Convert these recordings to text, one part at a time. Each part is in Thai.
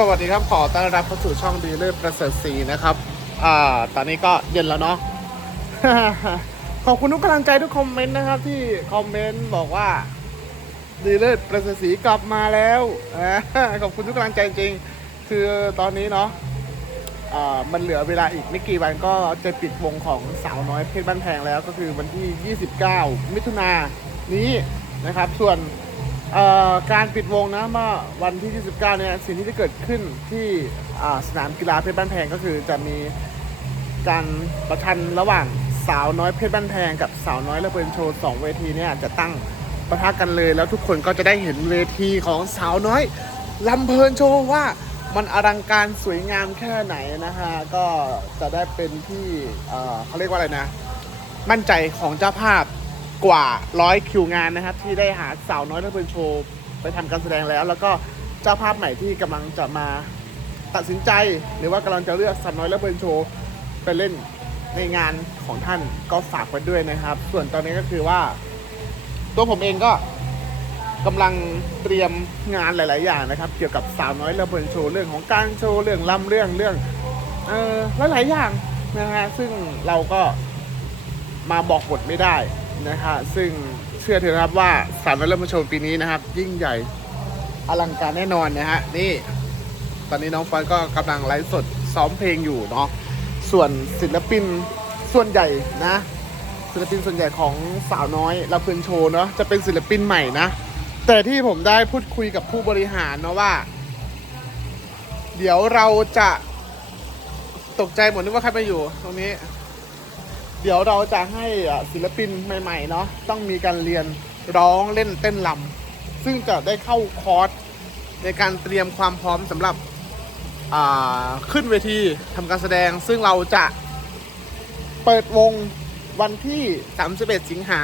สวัสดีครับขอต้อนรับเข้าสู่ช่องดีเลิศประเสริฐศรีนะครับ อ่า ตอนนี้ก็เย็นแล้วเนาะ ขอบคุณทุกกำลังใจทุกคอมเมนต์นะครับ ที่คอมเมนต์บอกว่าดีเลิศประเสริฐศรีกลับมาแล้วขอบคุณทุกกำลังใจจริงๆคือตอนนี้เนาะมันเหลือเวลาอีกไม่กี่วันก็จะปิดวงของสาวน้อยเพชรบ้านแพงแล้วก็คือวันที่ 29 มิถุนายนนี้นะครับ ส่วน การปิดวงนะเมื่อวันที่ 29 เนี่ยสิ่งที่จะเกิดขึ้นที่สนามกีฬาเพชรบ้านแพงก็คือจะมีการประชันระหว่างสาวน้อยเพชรบ้านแพงกับสาวน้อยระเบิดโชว์สองเวทีเนี่ยจะตั้งประทะกันเลยแล้วทุกคนก็จะได้เห็นเวทีของสาวน้อยลำเพลินโชว์ว่ามันอลังการสวยงามแค่ไหนนะฮะก็จะได้เป็นที่เขาเรียกว่าอะไรนะ มั่นใจของเจ้าภาพ กว่าร้อยคิวงานนะครับ ที่ได้หาสาวน้อยและเป็นโชว์ไปทำการแสดงแล้ว แล้วก็เจ้าภาพใหม่ที่กำลังจะมาตัดสินใจ หรือว่ากำลังจะเลือกสาวน้อยและเป็นโชว์ไปเล่นในงานของท่านก็ฝากไว้ด้วยนะครับ ส่วนตอนนี้ก็คือว่า ตัวผมเองก็กำลังเตรียมงานหลาย ๆ อย่างนะครับ เกี่ยวกับสาวน้อยและเป็นโชว์เรื่องของการโชว์เรื่องล่ำเรื่องเรื่องเออหลายๆอย่างนะฮะซึ่งเราก็มาบอกบทไม่ได้ นะฮะซึ่งเชื่อเถอะครับว่าสามวันเริ่มมาโชว์ปีนี้นะครับ ยิ่งใหญ่อลังการแน่นอนนะฮะนี่ ตอนนี้น้องฟอนก็กำลังไลฟ์สดซ้อมเพลงอยู่เนาะส่วนศิลปินส่วนใหญ่นะ ศิลปินส่วนใหญ่ของสาวน้อยเราเพื่นโชว์เนาะจะเป็นศิลปินใหม่นะ แต่ที่ผมได้พูดคุยกับผู้บริหารเนาะว่า เดี๋ยวเราจะตกใจหมดนึกว่าใครมาอยู่ตรงนี้ เดี๋ยวเราจะให้ศิลปินใหม่ๆเนาะต้องมีการเรียนร้องเล่นเต้นลำซึ่งจะได้เข้าคอร์สในการเตรียมความพร้อมสำหรับขึ้นเวทีทำการแสดง ซึ่งเราจะเปิดวงวันที่ 31 สิงหา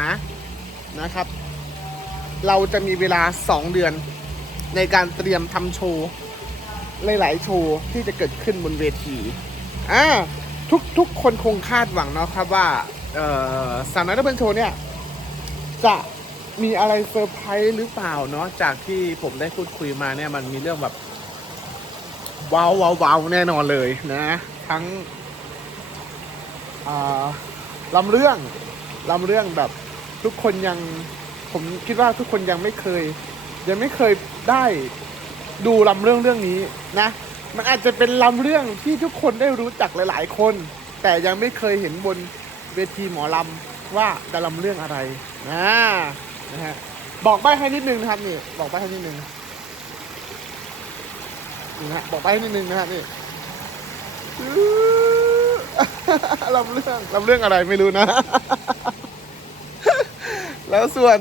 นะครับ เราจะมีเวลา 2 เดือนในการเตรียมทำโชว์ หลาย ๆ โชว์ที่จะเกิดขึ้นบนเวทีอ่า ทุกทุกคนคงคาดหวังเนาะครับว่าเออสามนักดนตรีโชว์เนี่ย จะมีอะไรเซอร์ไพรส์หรือเปล่าเนาะจากที่ผมได้พูดคุยมาเนี่ยมันมีเรื่องแบบว้าวว้าวว้าวแน่นอนเลยนะ ทั้งลำเรื่องลำเรื่องแบบทุกคนยังผมคิดว่าทุกคนยังไม่เคย ยังไม่เคยได้ดูลำเรื่องเรื่องนี้นะ มันอาจจะเป็นลำเรื่องที่ทุกคนได้รู้จักหลายๆคน แต่ยังไม่เคยเห็นบนเวทีหมอลำว่าจะลำเรื่องอะไรนะนะฮะบอกใบให้นิดนึงนะครับนี่บอกใบให้นิดนึงนี่นะฮะบอกใบให้นิดนึงนะครับนี่อื้อลำเรื่องลำเรื่องอะไรไม่รู้นะ แล้วส่วน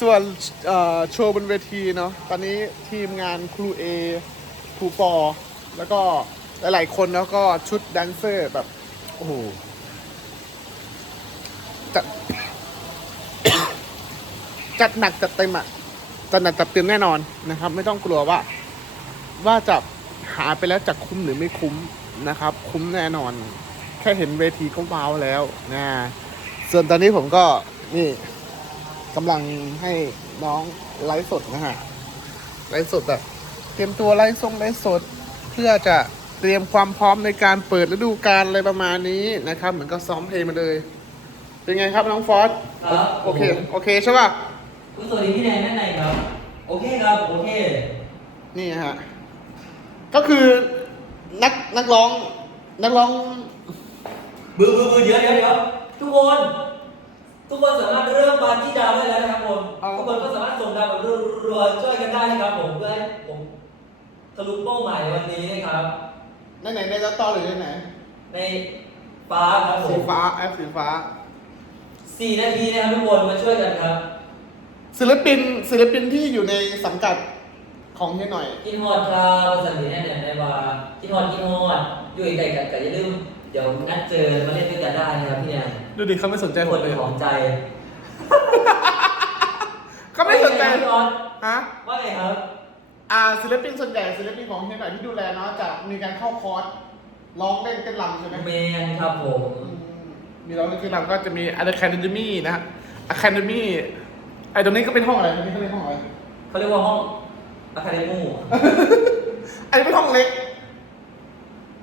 ส่วนเอ่อโชว์บนเวทีเนาะตอนนี้ทีมงานครูเอ ครูปอ แล้วก็หลายๆคนแล้วก็ชุดแดนเซอร์แบบ โอ้โหจัดจัดหนักจัดเต็มอะจัดหนักจัดเต็มแน่นอนนะครับ ไม่ต้องกลัวว่า ว่าจะหาไปแล้วจะคุ้มหรือไม่คุ้มนะครับ คุ้มแน่นอน แค่เห็นเวทีก็ว้าวแล้วนะส่วนตอนนี้ผมก็นี่กำลังให้น้องไลฟ์สดนะฮะไลฟ์สดแบบ เตรียมตัวไล่ส่งไล่สด เพื่อจะเตรียมความพร้อมในการเปิดฤดูกาลอะไรประมาณนี้นะครับ เหมือนก็ซ้อมเพลงมาเลย เป็นไงครับน้องฟอสครับโอเคโอเคใช่ป่ะคุณสวัสดีพี่แนนแม่ไหนครับ โอเคครับโอเค นี่ฮะก็คือนักนักร้องนักร้องบือบือบือเดี๋ยวเดี๋ยวเดี๋ยวทุกคนทุกคนสามารถเริ่มปาร์ตี้ดาวได้แล้วนะครับผมเอาทุกคนก็สามารถส่งดาวแบบรัวๆช่วยกันได้นะครับผมเพื่อให้ผม ทะลุเป้าหมายในวันนี้นะครับ ในไหนในจอต่อหรือในไหนในฟ้าครับผสีมฟ้าแอปสีฟ้า สี่นาทีนะครับทุกคนมาช่วยกันครับศิลปินศิลปินที่อยู่ในสังกัดของเฮียหน่อย กินฮอดครับสันติแน่นในว่ากินฮอดกินฮอดอยู่ใกล้กันกันอย่าลืมเดี๋ยวนัดเจอมาเล่นด้วยกันได้นะครับพี่แนนดูดิเขาไม่สนใจคผมนเลยของใจเขาไม่สนใจว่าไงครับพี่ออสฮะว่าไงครับ อ่าศิลปินส่วนใหญ่ศิลปินของเฮียหน่อยที่ดูแลเนาะจะมีการเข้าคอร์สร้องเล่นเต้นรำใช่ไหมแมนครับผม อืมมีร้องเล่นเต้นรำก็จะมี Academy นะฮะ Academy ไอตรงนี้ก็เป็นห้องอะไรตรงนี้เขาเรียกห้องอะไรเขาเรียกว่าห้องอะคาเดมูอันนี้เป็นห้องเล็ก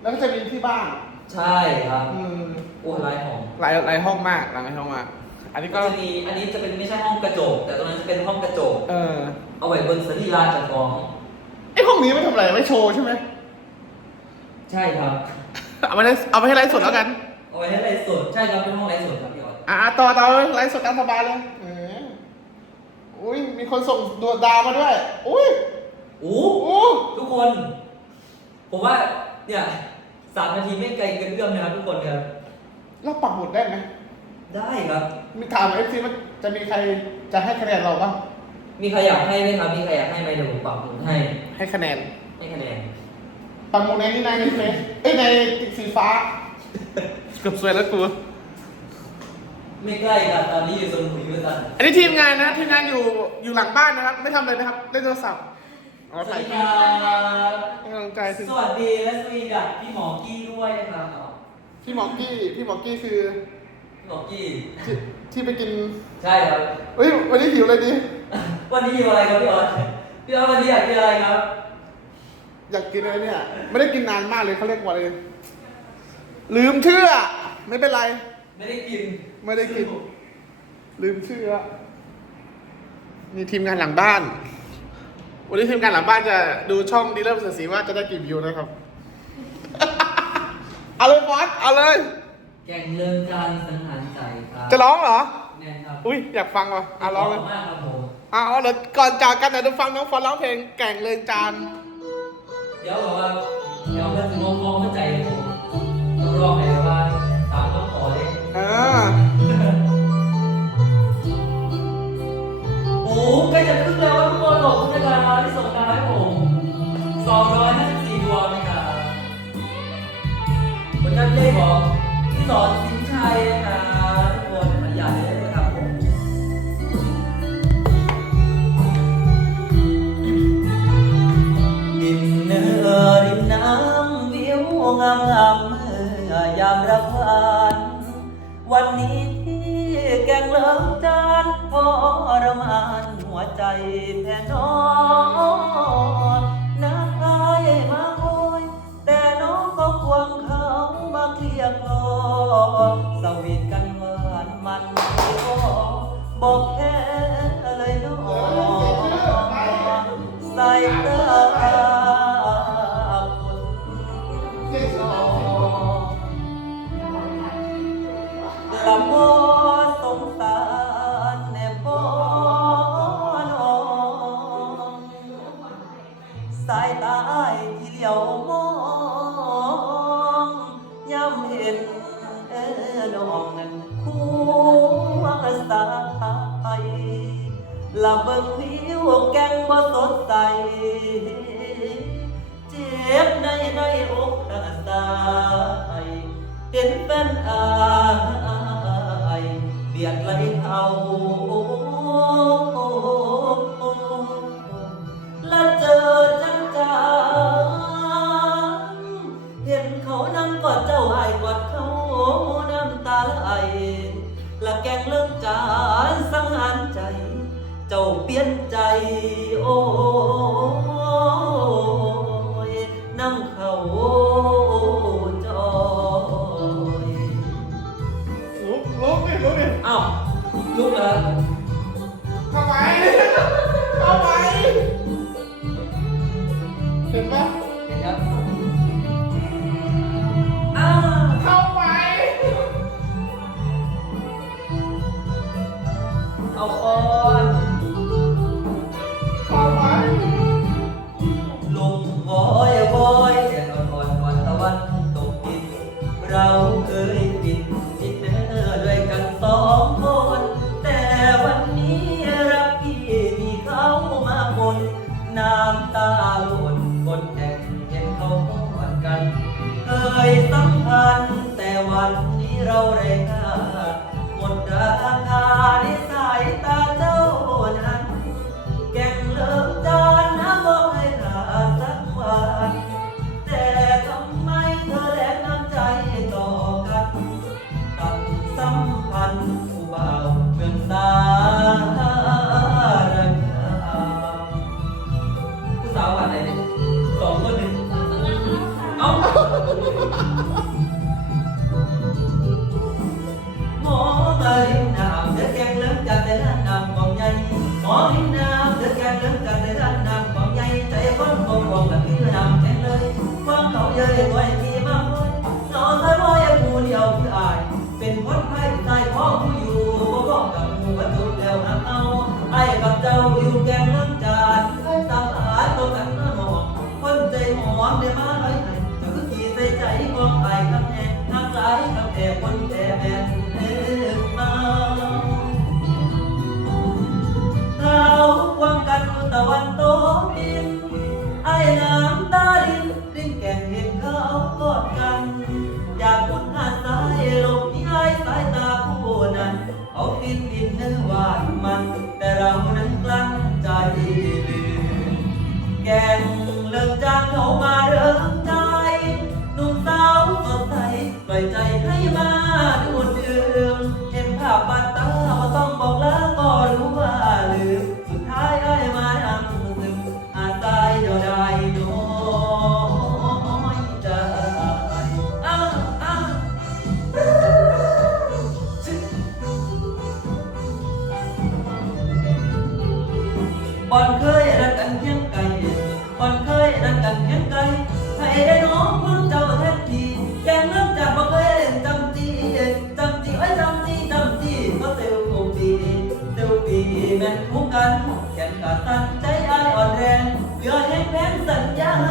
แล้วก็จะมีที่บ้านใช่ครับอืมโอ้ลายของหลายหลายห้องมากหลายห้องมาก อันนี้ก็ก็จะมีอันนี้จะเป็นไม่ใช่ห้องกระจก แต่ตรงนั้นจะเป็นห้องกระจก เออเอาไว้ บนสรีระจัดกอง ไอ้ห้องนี้ไม่ทำอะไรไม่โชว์ใช่ไหมใช่ครับ เอาไปได้เอาไปให้ไลฟ์สดแล้วกันเอาไว้ให้ไลฟ์สด ใช่ครับเป็นห้องไลฟ์สดครับพี่ออสอ่าต่อต่อเลยไลฟ์สดตามสบายเลยเอออุ้ยมีคนส่งดวงดาวมาด้วยอุ้ยโอ้โอ้ทุกคน ผมว่าเนี่ยสามนาทีไม่ไกลกินเอื้อมนะครับทุกคนครับ เราปักหมุดได้ไหมได้ครับ มีถามเอฟซีว่าจะมีใครจะให้คะแนนเราบ้าง มีใครอยากให้ไหมครับ มีใครอยากให้ไหมเดี๋ยวผมปรับหมุนให้ ให้คะแนนให้คะแนนปักหมุดในนี่ในในเฟซเอ้ยในสีฟ้าเกือบสวยแล้วกู ไม่ใกล้กันตอนนี้อยู่สมุยด้วยกันอันนี้ทีมงานนะทีมงานอยู่อยู่หลังบ้านนะครับ ไม่ทำเลยนะครับเล่นโทรศัพท์อ๋อสวัถ่าสยดีคคลิปรับให้กำลังใจถึงสวัสดีและสวีดัสพี่หมอกี้ด้วยนะครับพี่หมอกกี้พี่หมอกกี้คือพี่หมอกี้ที่ที่ไปกินใช่ครับเฮ้ยวันนี้หิวอะไรดี วันนี้อยู่อะไรครับพี่ออสพี่ออสวันนี้อยากกินอะไรครับ อยากกินอะไรเนี่ย ไม่ได้กินนานมากเลยเขาเรียกว่าอะไรลืมเชื่อ ไม่เป็นไร ไม่ได้กิน ไม่ได้กิน ลืมชื่อละนี่ทีมงานหลังบ้าน วันนี้ทีมงานหลังบ้านจะดูช่องดีเลอร์ภาษาสีว่าจะได้กี่วิวนะครับ เอาเลยบอสเอาเลย แก่งเรื่องการสังหารใจครับ จะร้องเหรอ แน่นครับ อุ้ยอยากฟังว่ะอะร้องเลย มากครับผมอะ เอาเดี๋ยวก่อนจากกันเดี๋ยวดูฟังน้องฟอนร้องเพลงแก่งเลยจานเดี๋ยวบอกว่าเดี๋ยวมันจะมองมองเข้าใจผมรอให้ ใจแท่นอนน้ำตายมาโอยแต่น้องก็ควงเขามาเคลียร์คลอสวิตายที่เหลียวมองย้ำเห็นเออน้องนั้นคู่ว่าสายละเบิ่งผิวแก้งบ่สดใส เจ็บในในอกตาสายเห็นเป็นอายเบียดไหลเขา เอาายทำแต่คน Your headband สัญญาณ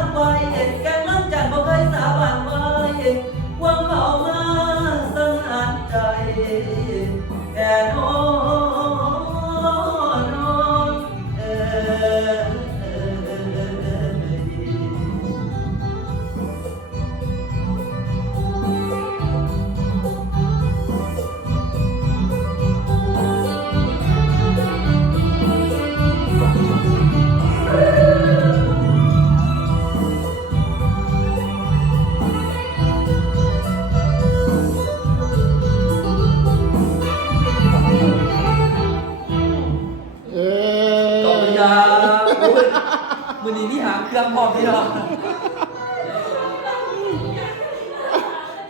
มือนี้นี่หาเครื่องพร้อมพี่น้อ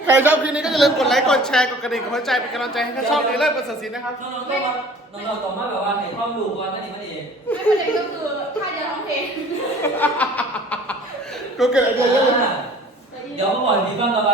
ใครชอบคลิปนี้ก็อย่าลืมกดไลค์ กดแชร์ กดกระดิ่งกดหัวใจ เป็นกำลังใจให้ทั้งชอบนี้เลิกประเสริฐธิ์นะครับ น้องๆต้อมาต้องมาแบบว่าเห้ความรู้ก่อนนั่นเอม่นเไม่ประเด็นก็คือถ้าจะร้องเพลงก็เกิดอเดียเยอะเลย เดี๋ยวมาบอกพี่บ้างต่อไป